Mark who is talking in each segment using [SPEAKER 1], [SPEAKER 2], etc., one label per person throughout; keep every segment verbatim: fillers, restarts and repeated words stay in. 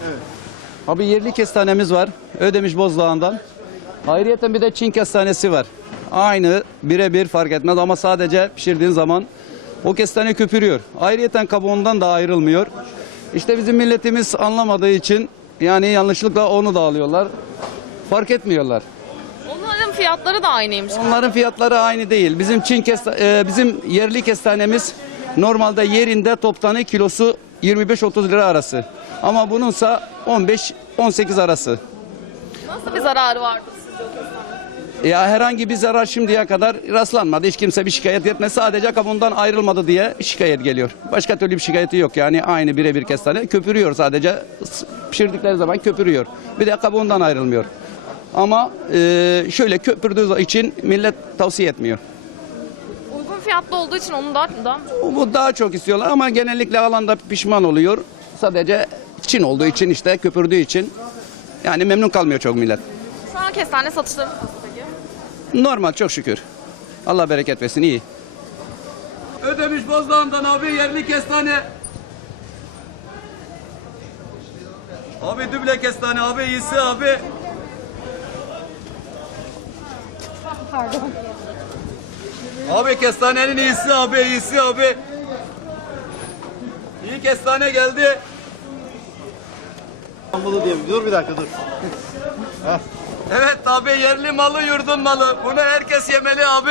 [SPEAKER 1] Evet.
[SPEAKER 2] Abi yerli kestanemiz var. Ödemiş Bozdağ'ından. Ayrıyeten bir de Çin kestanesi var. Aynı birebir fark etmez ama sadece pişirdiğin zaman o kestane köpürüyor. Ayrıyeten kabuğundan da ayrılmıyor. İşte bizim milletimiz anlamadığı için yani yanlışlıkla onu da alıyorlar. Fark etmiyorlar.
[SPEAKER 3] Onların fiyatları da aynıymış.
[SPEAKER 2] Onların fiyatları aynı değil. Bizim Çin kesta e, bizim yerli kestanemiz normalde yerinde toptanı kilosu yirmi beş otuz lira arası. Ama bununsa on beş on sekiz arası.
[SPEAKER 3] Nasıl bir zararı vardır sizce o kestane?
[SPEAKER 2] Ya herhangi bir zarar şimdiye kadar rastlanmadı. Hiç kimse bir şikayet etmedi. Sadece kabuğundan ayrılmadı diye şikayet geliyor. Başka türlü bir şikayeti yok. Yani aynı birebir kestane köpürüyor sadece. Pişirdikleri zaman köpürüyor. Bir de kabuğundan ayrılmıyor. Ama e, şöyle köpürdüğü için millet tavsiye etmiyor.
[SPEAKER 3] Uygun fiyatlı olduğu için onu da, da
[SPEAKER 2] Bu daha çok istiyorlar ama genellikle alanda pişman oluyor. Sadece Çin olduğu için işte köpürdüğü için yani memnun kalmıyor çok millet.
[SPEAKER 3] şu an kestane satışları nasıl peki?
[SPEAKER 2] Normal çok şükür. Allah bereket versin iyi. Ödemiş Bozdağ'ından abi yerli kestane. Abi düble kestane abi iyisi abi.
[SPEAKER 3] Pardon.
[SPEAKER 2] Abi kestanenin iyisi abi iyisi abi. İyi kestane geldi.
[SPEAKER 1] İstanbul'u diye. Dur bir dakika dur.
[SPEAKER 2] Evet abi yerli malı yurdun malı. Bunu herkes yemeli abi.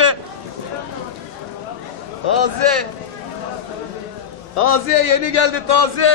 [SPEAKER 2] Taze. Taze yeni geldi taze.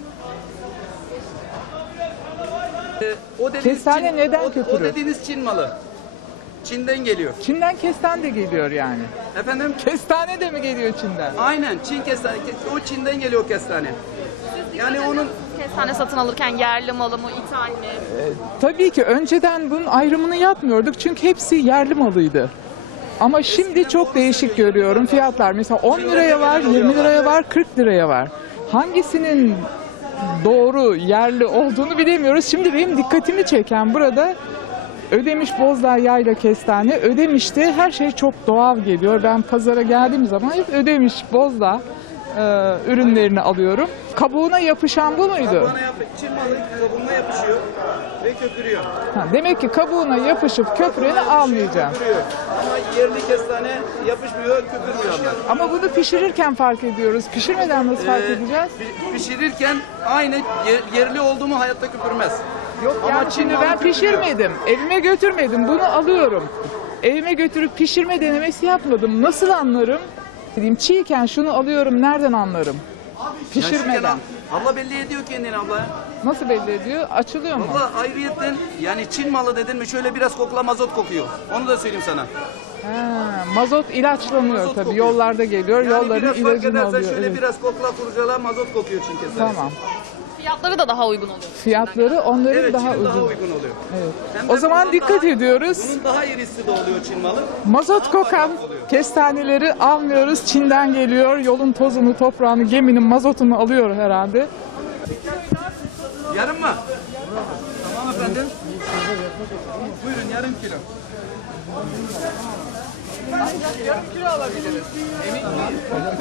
[SPEAKER 2] Ee, O dediğiniz
[SPEAKER 4] Kestane
[SPEAKER 2] Çin-
[SPEAKER 4] neden
[SPEAKER 2] o, o
[SPEAKER 4] köpürür?
[SPEAKER 2] dediğiniz Çin malı. Çin'den geliyor.
[SPEAKER 4] Çin'den kestane de geliyor yani.
[SPEAKER 2] Efendim?
[SPEAKER 4] Kestane de mi geliyor Çin'den?
[SPEAKER 2] Aynen Çin kestane. O Çin'den geliyor kestane. Yani onun
[SPEAKER 3] Kestane satın alırken yerli malı mı, ithal mi?
[SPEAKER 4] Tabii ki önceden bunun ayrımını yapmıyorduk çünkü hepsi yerli malıydı. Ama şimdi çok değişik görüyorum fiyatlar. Mesela on liraya var, yirmi liraya var, kırk liraya var. Hangisinin doğru yerli olduğunu bilemiyoruz. Şimdi benim dikkatimi çeken burada Ödemiş Bozdağ Yayla Kestane. Ödemiş'te her şey çok doğal geliyor. Ben pazara geldiğim zaman hep Ödemiş Bozdağ e, ürünlerini alıyorum. Kabuğuna yapışan bu muydu?
[SPEAKER 2] kabuğuna yap Çin malı kabuğuna yapışıyor ve köpürüyor.
[SPEAKER 4] Ha, demek ki kabuğuna yapışıp köpüreni almayacağım.
[SPEAKER 2] Köpürüyor. Ama yerli kestane yapışmıyor, köpürmüyor abla.
[SPEAKER 4] Ama bunu pişirirken fark ediyoruz. Pişirmeden nasıl fark
[SPEAKER 2] Ee,
[SPEAKER 4] edeceğiz?
[SPEAKER 2] pi- Pişirirken aynı yer- yerli oldu mu hayatta köpürmez.
[SPEAKER 4] Yok
[SPEAKER 2] ama
[SPEAKER 4] yani
[SPEAKER 2] Çin
[SPEAKER 4] şimdi
[SPEAKER 2] malı
[SPEAKER 4] ben
[SPEAKER 2] köpürüyor.
[SPEAKER 4] pişirmedim. Evime götürmedim. Bunu alıyorum. Evime götürüp pişirme denemesi yapmadım. Nasıl anlarım? Diyeyim, çiğken şunu alıyorum. Nereden anlarım? Pişirmeden.
[SPEAKER 2] Gerçekten abla belli ediyor kendini abla.
[SPEAKER 4] Nasıl belli ediyor? Açılıyor mu?
[SPEAKER 2] Abla ayrıyetten yani Çin malı dedin mi şöyle biraz kokla mazot kokuyor. Onu da söyleyeyim sana.
[SPEAKER 4] Ha, mazot ilaçlanıyor
[SPEAKER 2] Mazot
[SPEAKER 4] tabii.
[SPEAKER 2] kokuyor.
[SPEAKER 4] Yollarda geliyor.
[SPEAKER 2] Yani
[SPEAKER 4] Yolların
[SPEAKER 2] biraz fark
[SPEAKER 4] ilacını
[SPEAKER 2] edersen
[SPEAKER 4] alıyor.
[SPEAKER 2] şöyle
[SPEAKER 4] Evet.
[SPEAKER 2] biraz kokla kurcala mazot kokuyor Çin kestanesi.
[SPEAKER 4] Tamam.
[SPEAKER 3] Fiyatları da daha uygun oluyor.
[SPEAKER 4] Fiyatları onların
[SPEAKER 2] Evet
[SPEAKER 4] daha
[SPEAKER 2] Çin'in
[SPEAKER 4] ucuz.
[SPEAKER 2] daha uygun oluyor.
[SPEAKER 4] Evet.
[SPEAKER 2] Hem de
[SPEAKER 4] O zaman
[SPEAKER 2] bundan
[SPEAKER 4] dikkat
[SPEAKER 2] daha-
[SPEAKER 4] ediyoruz.
[SPEAKER 2] Bunun daha irisi de oluyor Çin malı.
[SPEAKER 4] Mazot kokan kestaneleri almıyoruz. Çin'den geliyor. Yolun tozunu, toprağını, geminin mazotunu alıyor herhalde.
[SPEAKER 2] Yarım mı? Tamam efendim. Buyurun yarım kilo.
[SPEAKER 4] Yarım kilo alabiliriz. Emin miyiz?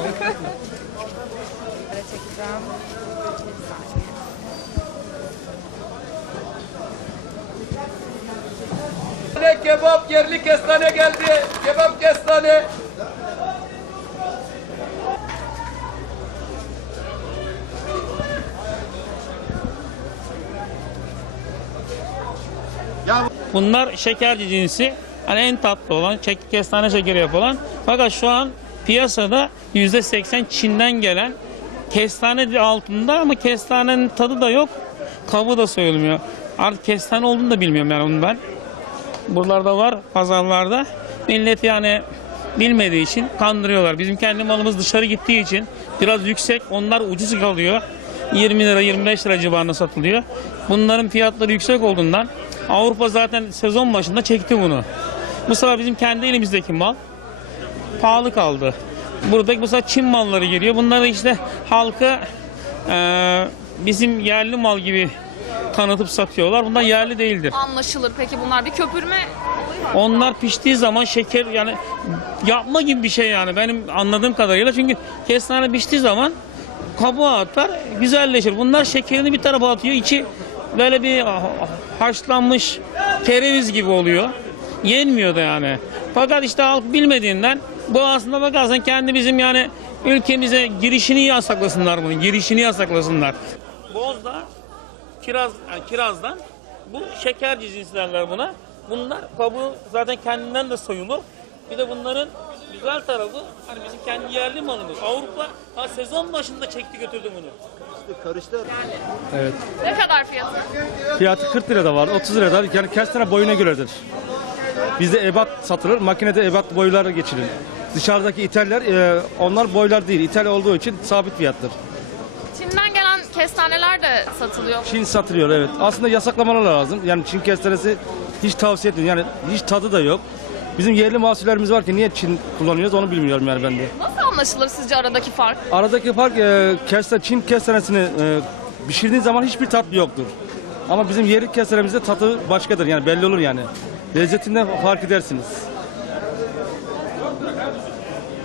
[SPEAKER 2] Ne kebap yerli kestane geldi. Kebap kestane.
[SPEAKER 5] Bunlar şekerci cinsi. Hani en tatlı olan, çek- kestane şekeri yapılan. Fakat şu an piyasada yüzde seksen Çin'den gelen kestane altında ama kestanenin tadı da yok. Kabuğu da soyulmuyor. Artık kestane olduğunu da bilmiyorum yani onu ben. Buralarda var pazarlarda. Millet yani bilmediği için kandırıyorlar. Bizim kendi malımız dışarı gittiği için biraz yüksek. Onlar ucuz kalıyor. yirmi lira yirmi beş lira civarında satılıyor. Bunların fiyatları yüksek olduğundan Avrupa zaten sezon başında çekti bunu. Bu sefer bizim kendi elimizdeki mal pahalı kaldı. Buradaki bu sefer Çin malları geliyor. Bunları işte halka e, bizim yerli mal gibi tanıtıp satıyorlar. Bunlar yerli değildir.
[SPEAKER 3] Anlaşılır. Peki bunlar bir köpürme olayı var.
[SPEAKER 5] Onlar piştiği zaman şeker yani yapma gibi bir şey yani benim anladığım kadarıyla. Çünkü kestane piştiği zaman kabuğa atar, güzelleşir. Bunlar şekerini bir tarafa atıyor, içi böyle bir haşlanmış kereviz gibi oluyor. Yenmiyor da yani. Fakat işte halk bilmediğinden bu aslında bakarsan kendi bizim yani ülkemize girişini yasaklasınlar bunu. Girişini yasaklasınlar. Bozda kiraz, yani kirazdan bu şeker cizisi derler buna. Bunlar kabuğu zaten kendinden de soyulur. Bir de bunların güzel tarafı hani bizim kendi yerli malımız. Avrupa ha, sezon başında çekti götürdü bunu.
[SPEAKER 1] Evet.
[SPEAKER 3] Ne kadar fiyatı?
[SPEAKER 1] Fiyatı kırk lirada var, otuz lirada. Yani kestane boyuna göredir. Bizde ebat satılır, makinede ebat boyları geçirir. Dışarıdaki ithaller, e, onlar boylar değil. İthal olduğu için sabit fiyattır.
[SPEAKER 3] Çin'den gelen kestaneler de satılıyor.
[SPEAKER 1] Çin satılıyor, evet. Aslında yasaklamalar lazım. Yani Çin kestanesi hiç tavsiye etmiyorum. Yani hiç tadı da yok. Bizim yerli mahsullerimiz var ki niye Çin kullanıyoruz onu bilmiyorum yani ben de.
[SPEAKER 3] Nasıl anlaşılır sizce aradaki fark?
[SPEAKER 1] Aradaki fark e, kesta, Çin kestanesini e, pişirdiğin zaman hiçbir tat yoktur. Ama bizim yerli kestanemizde tadı başkadır yani belli olur yani. Lezzetinden fark edersiniz.